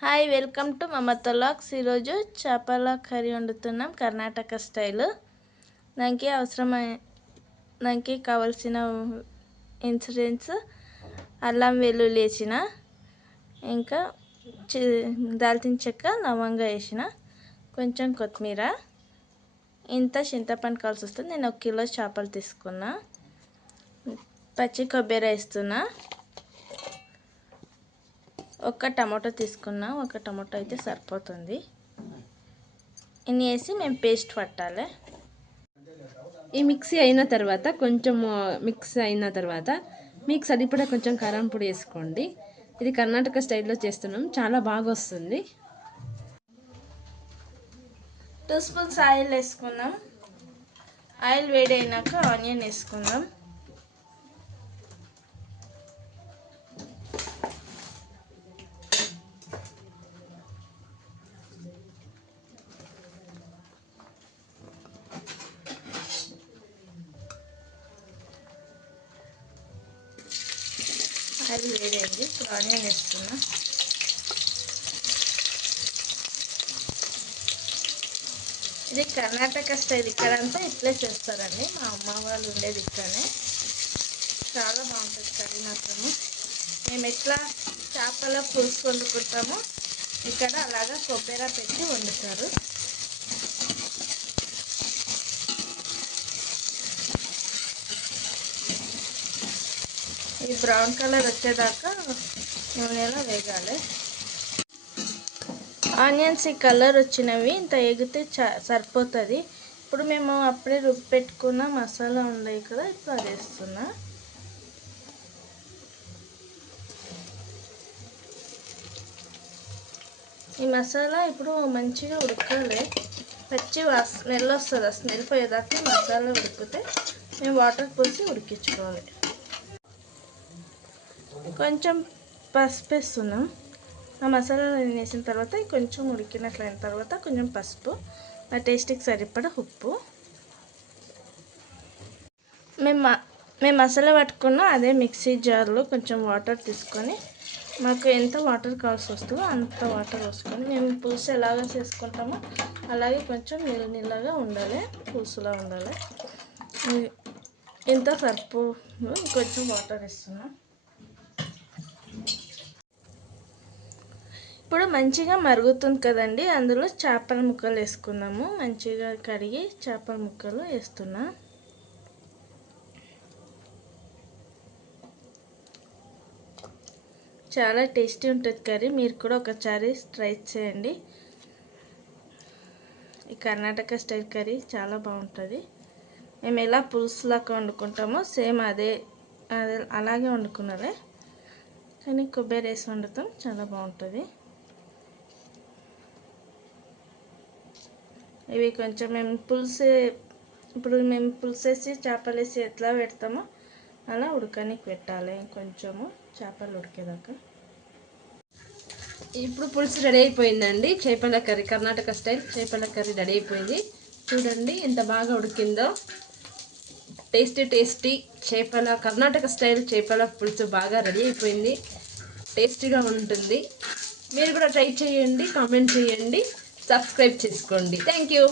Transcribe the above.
Hi, welcome to Mamata vlogs. ఈరోజు చేపల curry వండుతున్నాం Karnataka style. దానికి కావాల్సిన ఇన్గ్రీడియంట్స్ అల్లం వెల్లుల్లి వేసిన, ఇంకా దాల్చిన చెక్క లవంగా వేసిన, కొంచెం కొత్తిమీర, ఇంత చింతపండు కావాల్సి వస్తుంది. నేను 1 కిలో చేపలు తీసుకున్నా. పచ్చి కొబ్బరి వేస్తున్నా. ఒక టమాటో తీసుకున్నా. ఒక టమాటో అయితే సరిపోతుంది. ఇన్ని వేసి మేము పేస్ట్ పట్టాలి. ఈ మిక్సీ అయిన తర్వాత మీకు సరిపడా కొంచెం కారం పొడి వేసుకోండి. ఇది కర్ణాటక స్టైల్లో చేస్తున్నాం, చాలా బాగా వస్తుంది. 2 స్పూన్స్ ఆయిల్ వేసుకుందాం. ఆయిల్ వేడైనాక ఆనియన్ వేసుకుందాం. ఆయిల్ వేడైంది. ఇప్పుడు ఆనియన్ వేస్తున్నా. ఇది కర్ణాటక స్టైల్. ఇక్కడంతా ఇట్లే చేస్తారండి. మా అమ్మ వాళ్ళు ఉండేది ఇక్కడనే. చాలా బాగుంటుంది కర్రీ మాత్రము. మేము ఎట్లా చేపల పులుసు వండుకుంటామో ఇక్కడ అలాగా కొబ్బరి పెట్టి వండుతారు. ఈ బ్రౌన్ కలర్ వచ్చేదాకా నూనెలో వేగాలి. ఆనియన్స్ ఈ కలర్ వచ్చినవి ఇంత ఎగితే సరిపోతుంది. ఇప్పుడు మేము అప్పుడే రుబ్బి పెట్టుకున్న మసాలా ఉన్నాయి కదా, ఇప్పుడు అది వేస్తున్నా. ఈ మసాలా ఇప్పుడు మంచిగా ఉడకాలి. పచ్చి స్మెల్ వస్తుంది. ఆ స్మెల్ పోయేదాకా మసాలా ఉడికితే మేము వాటర్ పోసి ఉడికించుకోవాలి. కొంచెం పసుపు వేస్తున్నాం. ఆ మసాలా వేసిన తర్వాత కొంచెం ఉడికినట్లయిన తర్వాత కొంచెం పసుపు, ఆ టేస్ట్కి సరిపడా ఉప్పు. మేము మసాలా పట్టుకున్న అదే మిక్సీ జార్లో కొంచెం వాటర్ తీసుకొని, మాకు ఎంత వాటర్ కావాల్సి వస్తుందో అంత వాటర్ పోసుకొని, మేము పులుసు ఎలాగ చేసుకుంటామో అలాగే కొంచెం నీళ్ళగా ఉండాలి, పులుసులా ఉండాలి. ఇంత సరిపో కొంచెం వాటర్ వేస్తున్నాం. ఇప్పుడు మంచిగా మరుగుతుంది కదండి, అందులో చేపల ముక్కలు వేసుకుందాము. మంచిగా కడిగి చేపల ముక్కలు వేస్తున్నా. చాలా టేస్టీ ఉంటుంది కర్రీ. మీరు కూడా ఒకసారి ట్రై చేయండి. ఈ కర్ణాటక స్టైల్ కర్రీ చాలా బాగుంటుంది. మేము ఎలా పులుసులాగా వండుకుంటామో సేమ్ అలాగే వండుకున్నారే, కానీ కొబ్బరి వేసి వండుతాం. చాలా బాగుంటుంది. ఇవి కొంచెం ఇప్పుడు మేము పులుసు వేసి చేపలు వేసి ఎట్లా పెడతామో అలా ఉడకనికి పెట్టాలి. కొంచెము చేపలు ఉడికేదాకా. ఇప్పుడు పులుసు రెడీ అయిపోయిందండి. చేపల కర్రీ, కర్ణాటక స్టైల్ చేపల కర్రీ రెడీ అయిపోయింది. చూడండి ఎంత బాగా ఉడికిందో. టేస్టీ కర్ణాటక స్టైల్ చేపల పులుసు బాగా రెడీ అయిపోయింది. టేస్టీగా ఉంటుంది. మీరు కూడా ట్రై చేయండి, కామెంట్ చేయండి, సబ్స్క్రైబ్ చేసుకోండి. Thank you.